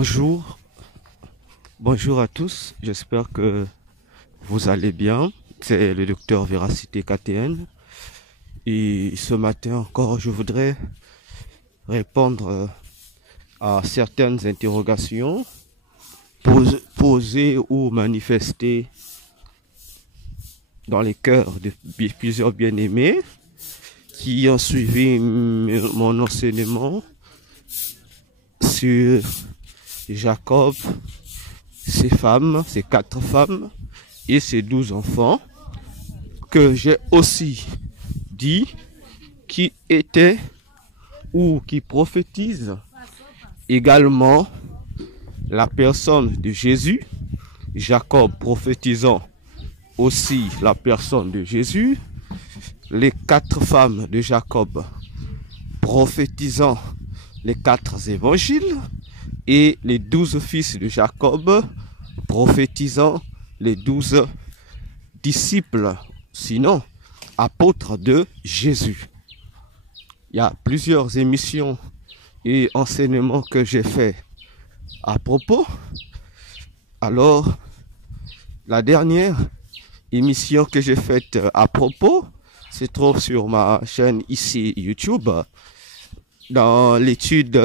Bonjour, bonjour à tous, j'espère que vous allez bien. C'est le docteur Véracité KTN et ce matin encore je voudrais répondre à certaines interrogations posées ou manifestées dans les cœurs de plusieurs bien-aimés qui ont suivi mon enseignement sur Jacob, ses femmes, ses 4 femmes et ses 12 enfants, que j'ai aussi dit qui étaient ou qui prophétisent également la personne de Jésus, Jacob prophétisant aussi la personne de Jésus, les 4 femmes de Jacob prophétisant les 4 évangiles et les 12 fils de Jacob prophétisant les 12 disciples, sinon apôtres de Jésus. Il y a plusieurs émissions et enseignements que j'ai fait à propos. Alors, la dernière émission que j'ai faite à propos se trouve sur ma chaîne ici YouTube, dans l'étude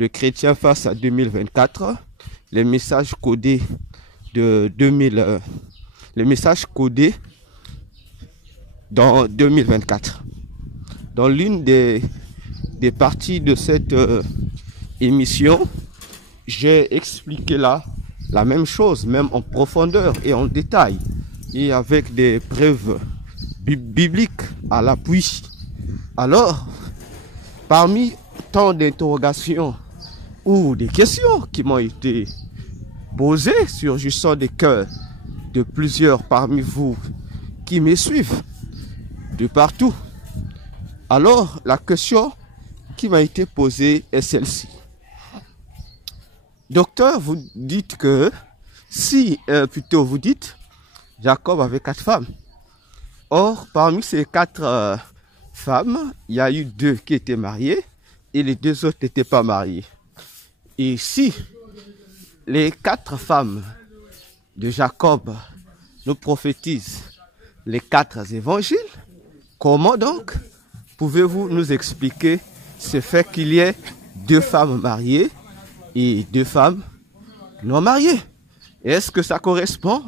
Le chrétien face à 2024, les messages codés de 2000, les messages codés dans 2024. Dans l'une des parties de cette émission, j'ai expliqué là la même chose, même en profondeur et en détail, et avec des preuves bibliques à l'appui. Alors, parmi tant d'interrogations ou des questions qui m'ont été posées surgissant des cœurs de plusieurs parmi vous qui me suivent de partout, alors la question qui m'a été posée est celle-ci. Docteur, vous dites que plutôt vous dites Jacob avait 4 femmes. Or, parmi ces 4 femmes, il y a eu 2 qui étaient mariées et les 2 autres n'étaient pas mariées. Et si les 4 femmes de Jacob nous prophétisent les 4 évangiles, comment donc pouvez-vous nous expliquer ce fait qu'il y ait 2 femmes mariées et 2 femmes non mariées? Est-ce que ça correspond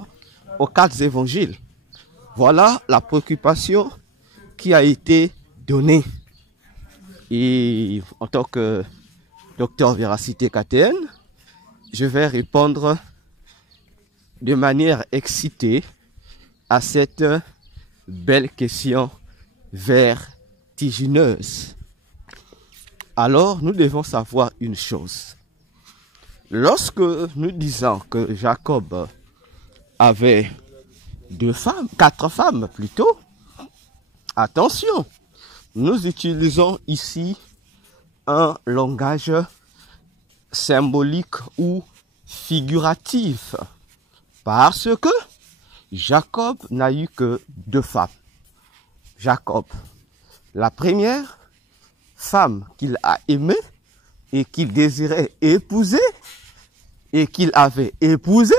aux 4 évangiles? Voilà la préoccupation qui a été donnée. Et en tant que docteur Véracité KTN, je vais répondre de manière excitée à cette belle question vertigineuse. Alors, nous devons savoir une chose. Lorsque nous disons que Jacob avait 4 femmes plutôt, attention, nous utilisons ici un langage symbolique ou figuratif, parce que Jacob n'a eu que 2 femmes. Jacob, la première femme qu'il a aimée et qu'il désirait épouser et qu'il avait épousée,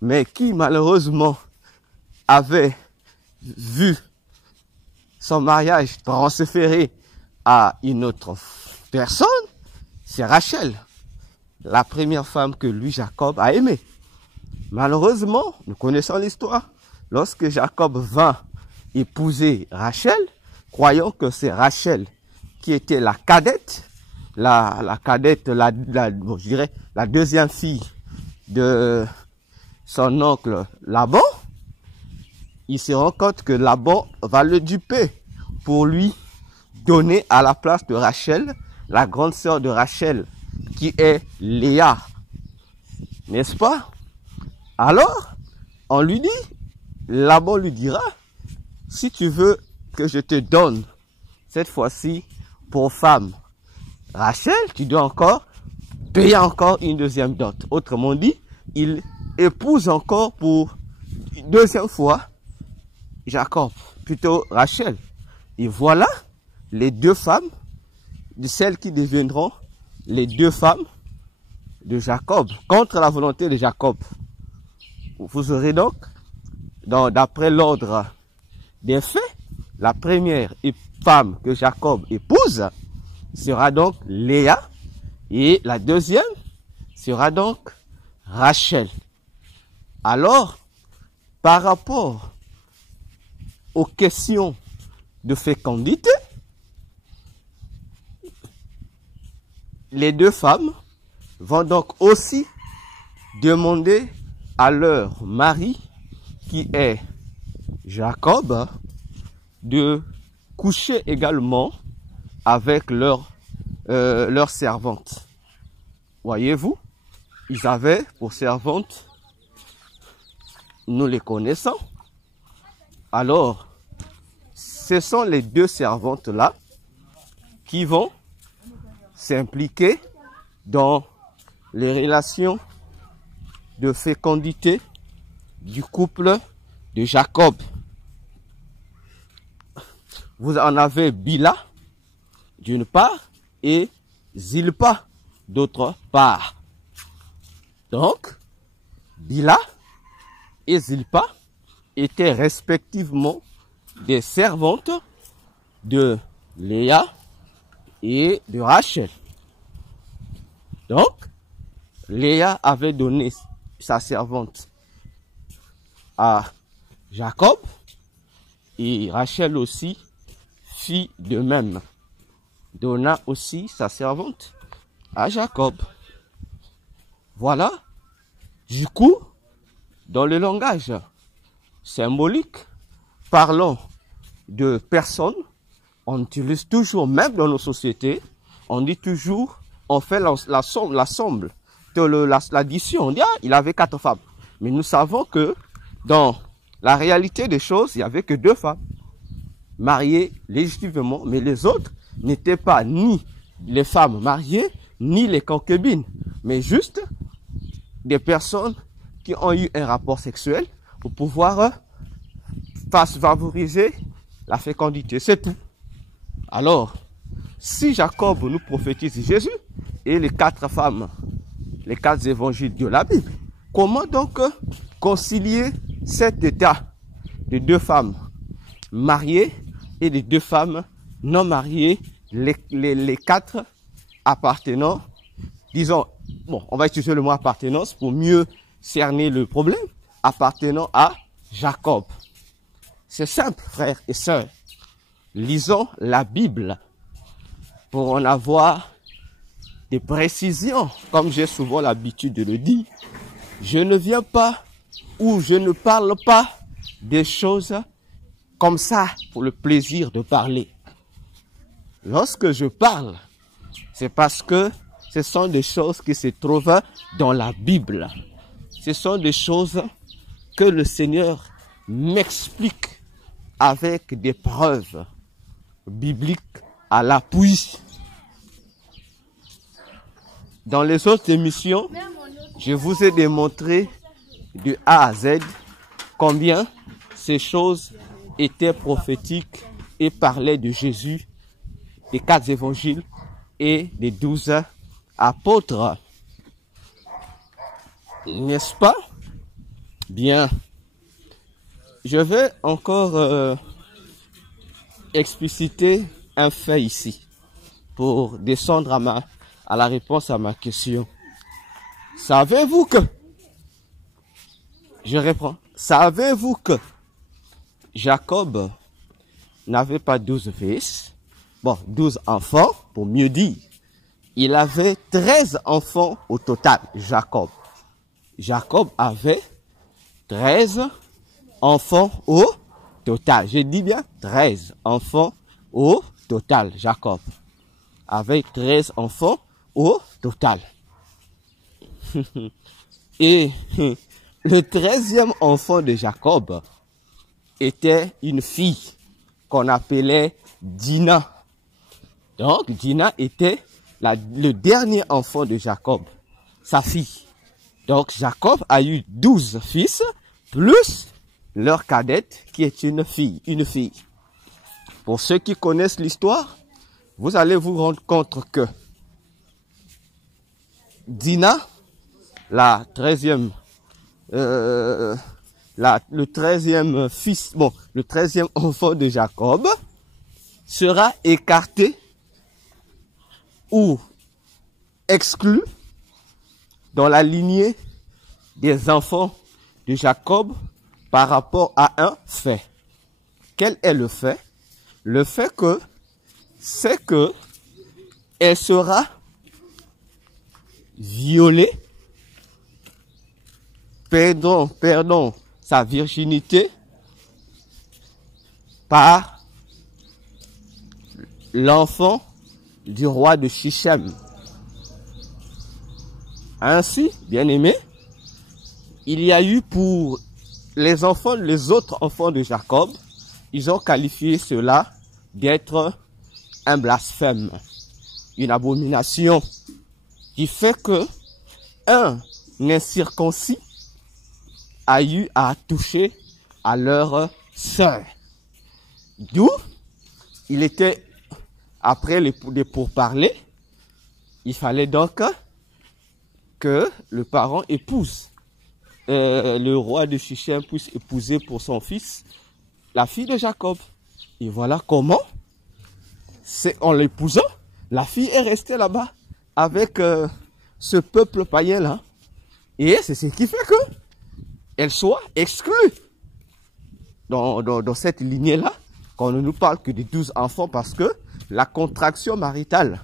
mais qui malheureusement avait vu son mariage transféré à une autre personne, c'est Rachel, la première femme que lui, Jacob, a aimée. Malheureusement, nous connaissons l'histoire. Lorsque Jacob vint épouser Rachel, croyant que c'est Rachel qui était la cadette, la deuxième fille de son oncle Laban, il se rend compte que Laban va le duper pour lui donner à la place de Rachel, la grande sœur de Rachel, qui est Léa. N'est-ce pas? Alors, on lui dit, Laban lui dira, si tu veux que je te donne, cette fois-ci, pour femme, Rachel, tu dois encore payer encore une deuxième dot. Autrement dit, il épouse encore pour une deuxième fois Jacob, plutôt Rachel. Et voilà les 2 femmes, de celles qui deviendront les 2 femmes de Jacob, contre la volonté de Jacob. Vous aurez donc, d'après l'ordre des faits, la première femme que Jacob épouse sera donc Léa et la deuxième sera donc Rachel. Alors, par rapport aux questions de fécondité, les deux femmes vont donc aussi demander à leur mari, qui est Jacob, de coucher également avec leur servante. Voyez-vous, ils avaient pour servante, nous les connaissons. Alors, ce sont les deux servantes-là qui vont s'impliquer dans les relations de fécondité du couple de Jacob. Vous en avez Bila d'une part et Zilpa d'autre part. Donc, Bila et Zilpa étaient respectivement des servantes de Léa et de Rachel. Donc, Léa avait donné sa servante à Jacob et Rachel aussi fit de même, donna aussi sa servante à Jacob. Voilà. Du coup, dans le langage symbolique, parlant de personnes, on utilise toujours, même dans nos sociétés, on dit toujours, on fait l'addition. On dit, ah, il avait 4 femmes. Mais nous savons que dans la réalité des choses, il n'y avait que 2 femmes mariées légitimement, mais les autres n'étaient pas ni les femmes mariées, ni les concubines, mais juste des personnes qui ont eu un rapport sexuel pour pouvoir favoriser la fécondité. C'est tout. Alors, si Jacob nous prophétise Jésus et les 4 femmes, les 4 évangiles de la Bible, comment donc concilier cet état de 2 femmes mariées et de 2 femmes non mariées, les 4 appartenant, disons, bon, on va utiliser le mot appartenance pour mieux cerner le problème, appartenant à Jacob. C'est simple, frères et sœurs. Lisons la Bible pour en avoir des précisions. Comme j'ai souvent l'habitude de le dire, je ne viens pas ou je ne parle pas des choses comme ça pour le plaisir de parler. Lorsque je parle, c'est parce que ce sont des choses qui se trouvent dans la Bible. Ce sont des choses que le Seigneur m'explique avec des preuves bibliques à l'appui. Dans les autres émissions, je vous ai démontré de A à Z combien ces choses étaient prophétiques et parlaient de Jésus, des 4 évangiles et des 12 apôtres. N'est-ce pas? Bien. Je vais encore expliciter un fait ici pour descendre à la réponse à ma question. Savez-vous que, je reprends, savez-vous que Jacob n'avait pas 12 fils, bon, 12 enfants, pour mieux dire. Il avait 13 enfants au total, Jacob. Jacob avait 13 enfants au total. Je dis bien 13 enfants au total, Jacob. Avec 13 enfants au total. Et le 13e enfant de Jacob était une fille qu'on appelait Dina. Donc, Dina était le dernier enfant de Jacob, sa fille. Donc, Jacob a eu 12 fils, plus leur cadette qui est une fille. Pour ceux qui connaissent l'histoire, vous allez vous rendre compte que Dina la 13e, le 13e fils, bon, le 13e enfant de Jacob sera écarté ou exclu dans la lignée des enfants de Jacob par rapport à un fait. Quel est le fait? Le fait c'est que elle sera violée, perdant sa virginité par l'enfant du roi de Shichem. Ainsi, bien aimé, il y a eu pour les autres enfants de Jacob, ils ont qualifié cela d'être un blasphème, une abomination, qui fait que un incirconcis a eu à toucher à leur sœur. D'où il était, après les pourparlers, il fallait donc que le parent épouse, le roi de Shichem puisse épouser pour son fils la fille de Jacob. Et voilà comment, c'est en l'épousant, la fille est restée là-bas avec ce peuple païen-là. Et c'est ce qui fait que elle soit exclue dans cette lignée-là, qu'on ne nous parle que de 12 enfants, parce que la contraction maritale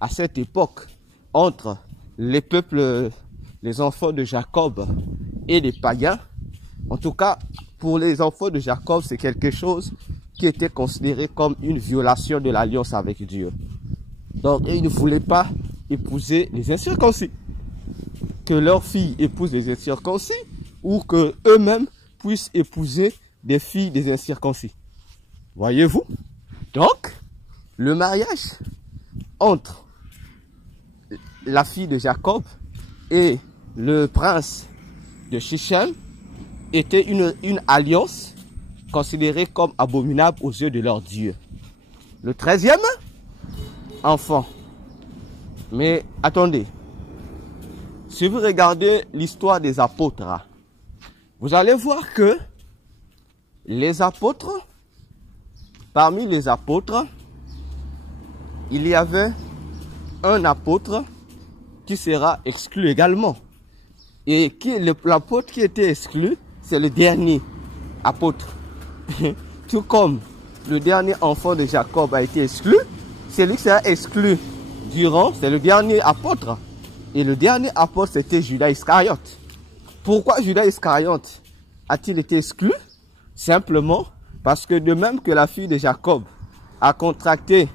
à cette époque entre les peuples, les enfants de Jacob et les païens, en tout cas pour les enfants de Jacob, c'est quelque chose qui était considéré comme une violation de l'alliance avec Dieu. Donc ils ne voulaient pas épouser les incirconcis, que leurs filles épousent les incirconcis, ou que eux-mêmes puissent épouser des filles des incirconcis. Voyez-vous? Donc, le mariage entre la fille de Jacob et le prince de Shichem était une alliance considérée comme abominable aux yeux de leur Dieu. Le 13e enfant. Mais attendez, si vous regardez l'histoire des apôtres, vous allez voir que les apôtres, parmi les apôtres, il y avait un apôtre qui sera exclu également. Et l'apôtre qui était exclu, c'est le dernier apôtre. Tout comme le dernier enfant de Jacob a été exclu, celui qui sera exclu durant, c'est le dernier apôtre. Et le dernier apôtre, c'était Judas Iscariote. Pourquoi Judas Iscariote a-t-il été exclu? Simplement parce que de même que la fille de Jacob a contracté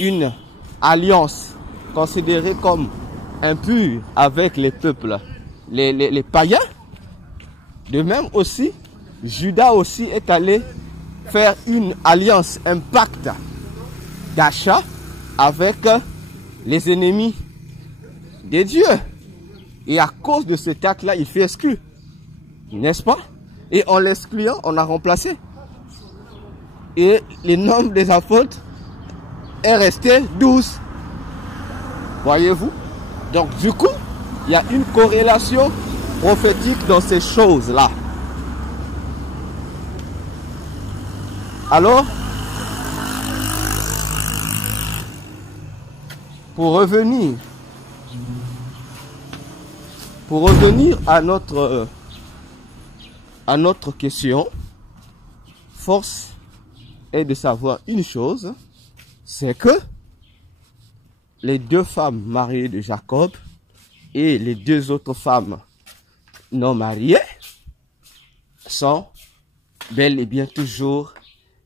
une alliance considérée comme impure avec les peuples, les païens, de même aussi, Judas aussi est allé faire une alliance, un pacte d'achat avec les ennemis de Dieu. Et à cause de cet acte-là, il fait exclu. N'est-ce pas? Et en l'excluant, on a remplacé. Et le nombre des apôtres est resté 12. Voyez-vous? Donc du coup, il y a une corrélation prophétique dans ces choses-là. Alors, pour revenir à notre question, force est de savoir une chose, c'est que les deux femmes mariées de Jacob et les deux autres femmes non mariées sont bel et bien toujours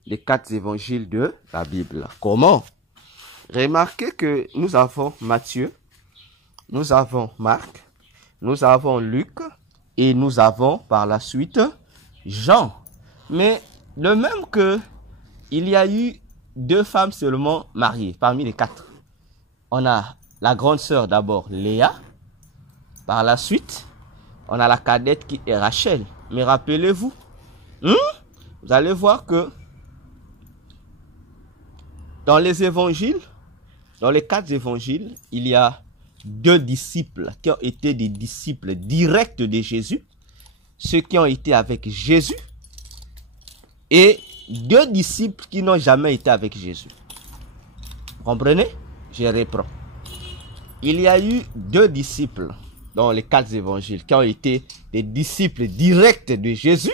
les 4 évangiles de la Bible. Comment? Remarquez que nous avons Matthieu, nous avons Marc, nous avons Luc et nous avons par la suite Jean. Mais de même que il y a eu 2 femmes seulement mariées parmi les 4. On a la grande sœur d'abord, Léa. Par la suite, on a la cadette qui est Rachel. Mais rappelez-vous, vous allez voir que dans les évangiles, dans les 4 évangiles, il y a 2 disciples qui ont été des disciples directs de Jésus, ceux qui ont été avec Jésus, et 2 disciples qui n'ont jamais été avec Jésus. Vous comprenez? Je reprends. Il y a eu 2 disciples dans les 4 évangiles qui ont été des disciples directs de Jésus,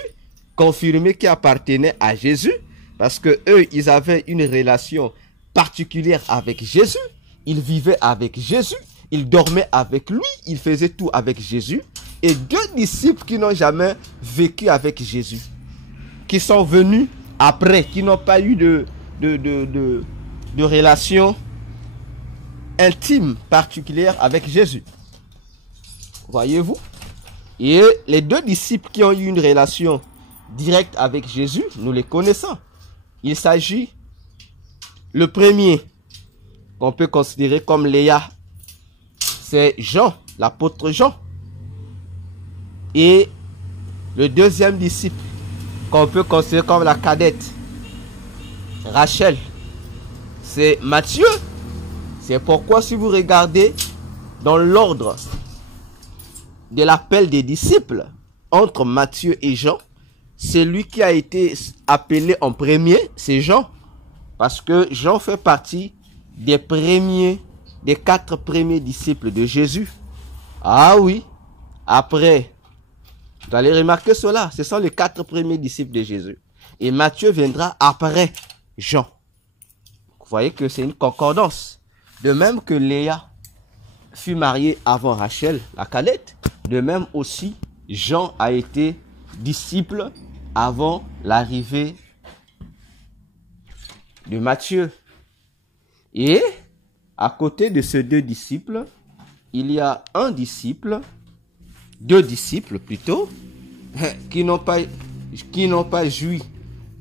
confirmés qui appartenaient à Jésus, parce que eux, ils avaient une relation particulière avec Jésus, ils vivaient avec Jésus, ils dormaient avec lui, ils faisaient tout avec Jésus, et 2 disciples qui n'ont jamais vécu avec Jésus, qui sont venus après, qui n'ont pas eu de relation intime particulière avec Jésus. Voyez-vous? Et les 2 disciples qui ont eu une relation directe avec Jésus, nous les connaissons. Il s'agit, le premier, qu'on peut considérer comme Léa, c'est Jean, l'apôtre Jean. Et le deuxième disciple, qu'on peut considérer comme la cadette, Rachel, c'est Matthieu. C'est pourquoi si vous regardez dans l'ordre de l'appel des disciples, entre Matthieu et Jean, celui qui a été appelé en premier, c'est Jean. Parce que Jean fait partie des 4 premiers disciples de Jésus. Ah oui, après, vous allez remarquer cela, ce sont les 4 premiers disciples de Jésus. Et Matthieu viendra après Jean. Vous voyez que c'est une concordance. De même que Léa fut mariée avant Rachel, la cadette, de même aussi Jean a été disciple avant l'arrivée de Matthieu. Et à côté de ces 2 disciples, il y a 2 disciples plutôt, qui n'ont pas joui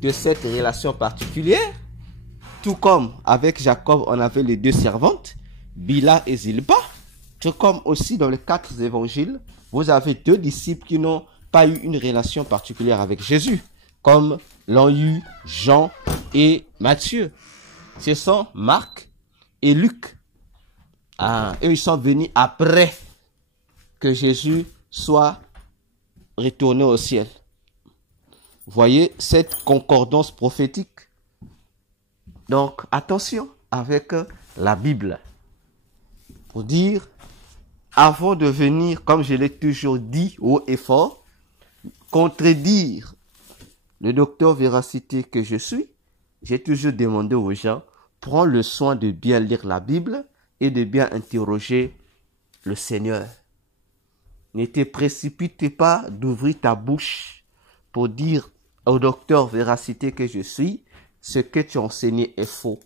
de cette relation particulière. Tout comme avec Jacob, on avait les 2 servantes, Bila et Zilpa. Tout comme aussi dans les 4 évangiles, vous avez 2 disciples qui n'ont pas eu une relation particulière avec Jésus, comme l'ont eu Jean et Matthieu. Ce sont Marc et Luc. Eux, ils sont venus après que Jésus soit retourné au ciel. Voyez cette concordance prophétique. Donc, attention avec la Bible. Pour dire, avant de venir, comme je l'ai toujours dit haut et fort, contredire le docteur Véracité que je suis, j'ai toujours demandé aux gens, prends le soin de bien lire la Bible et de bien interroger le Seigneur. Ne te précipite pas d'ouvrir ta bouche pour dire au docteur Véracité que je suis, ce que tu enseignes est faux.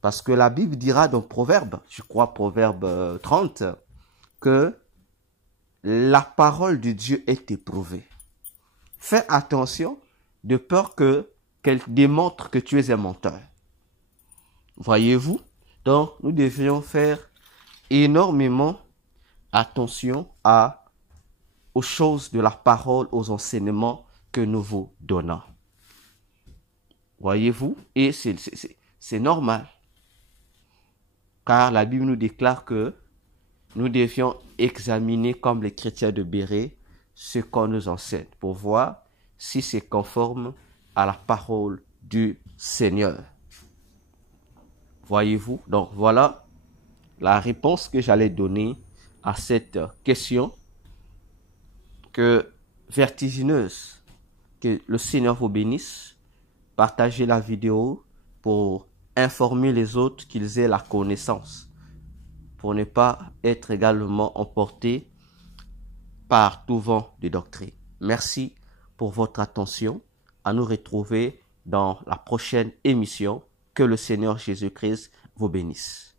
Parce que la Bible dira dans Proverbe, je crois Proverbe 30, que la parole de Dieu est éprouvée. Fais attention de peur qu'elle démontre que tu es un menteur. Voyez-vous? Donc, nous devrions faire énormément attention aux choses de la parole, aux enseignements que nous vous donnons. Voyez-vous? Et c'est normal. Car la Bible nous déclare que nous devions examiner comme les chrétiens de Béret ce qu'on nous enseigne pour voir si c'est conforme à la parole du Seigneur. Voyez-vous? Donc voilà la réponse que j'allais donner à cette question vertigineuse. Que le Seigneur vous bénisse. Partagez la vidéo pour informer les autres qu'ils aient la connaissance, pour ne pas être également emportés par tout vent de doctrine. Merci pour votre attention. À nous retrouver dans la prochaine émission. Que le Seigneur Jésus-Christ vous bénisse.